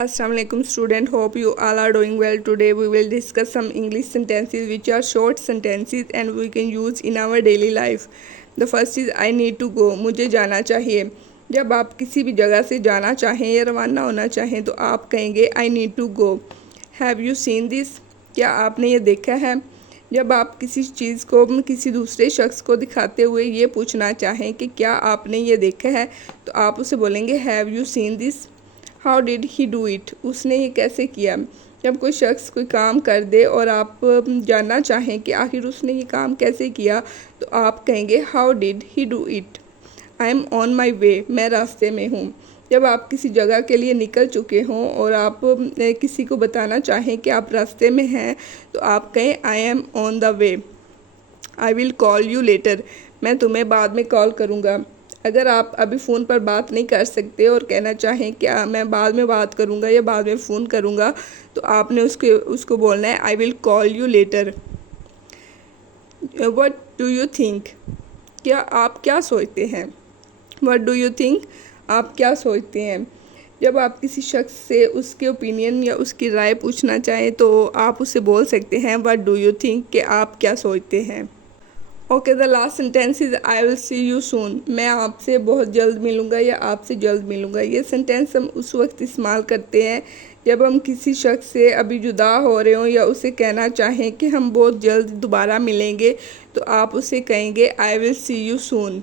Assalamualaikum student, hope you all are doing well. Today we will discuss some English sentences which are short sentences and we can use in our daily life. The first is I need to go. मुझे जाना चाहिए। जब आप किसी भी जगह से जाना चाहें या रवाना होना चाहें तो आप कहेंगे I need to go. Have you seen this? क्या आपने ये देखा है? जब आप किसी चीज़ को किसी दूसरे शख्स को दिखाते हुए ये पूछना चाहें कि क्या आपने ये देखा है तो आप उसे बोलेंगे Have you seen this? How did he do it? उसने ये कैसे किया? जब कोई शख्स कोई काम कर दे और आप जानना चाहें कि आखिर उसने ये काम कैसे किया तो आप कहेंगे how did he do it? I am on my way, मैं रास्ते में हूँ। जब आप किसी जगह के लिए निकल चुके हों और आप किसी को बताना चाहें कि आप रास्ते में हैं तो आप कहें आई am on the way. I will call you later, मैं तुम्हें बाद में कॉल करूँगा। अगर आप अभी फ़ोन पर बात नहीं कर सकते और कहना चाहें कि मैं बाद में बात करूँगा या बाद में फ़ोन करूँगा तो आपने उसको बोलना है I will call you later. What do you think? क्या आप क्या सोचते हैं? What do you think? आप क्या सोचते हैं? जब आप किसी शख्स से उसके ओपिनियन या उसकी राय पूछना चाहें तो आप उससे बोल सकते हैं व्हाट डू यू थिंक, कि आप क्या सोचते हैं। Okay, the last sentence is I will see you soon, मैं आपसे बहुत जल्द मिलूँगा या आपसे जल्द मिलूँगा। ये सेंटेंस हम उस वक्त इस्तेमाल करते हैं जब हम किसी शख्स से अभी जुदा हो रहे हों या उसे कहना चाहें कि हम बहुत जल्द दोबारा मिलेंगे तो आप उसे कहेंगे I will see you soon.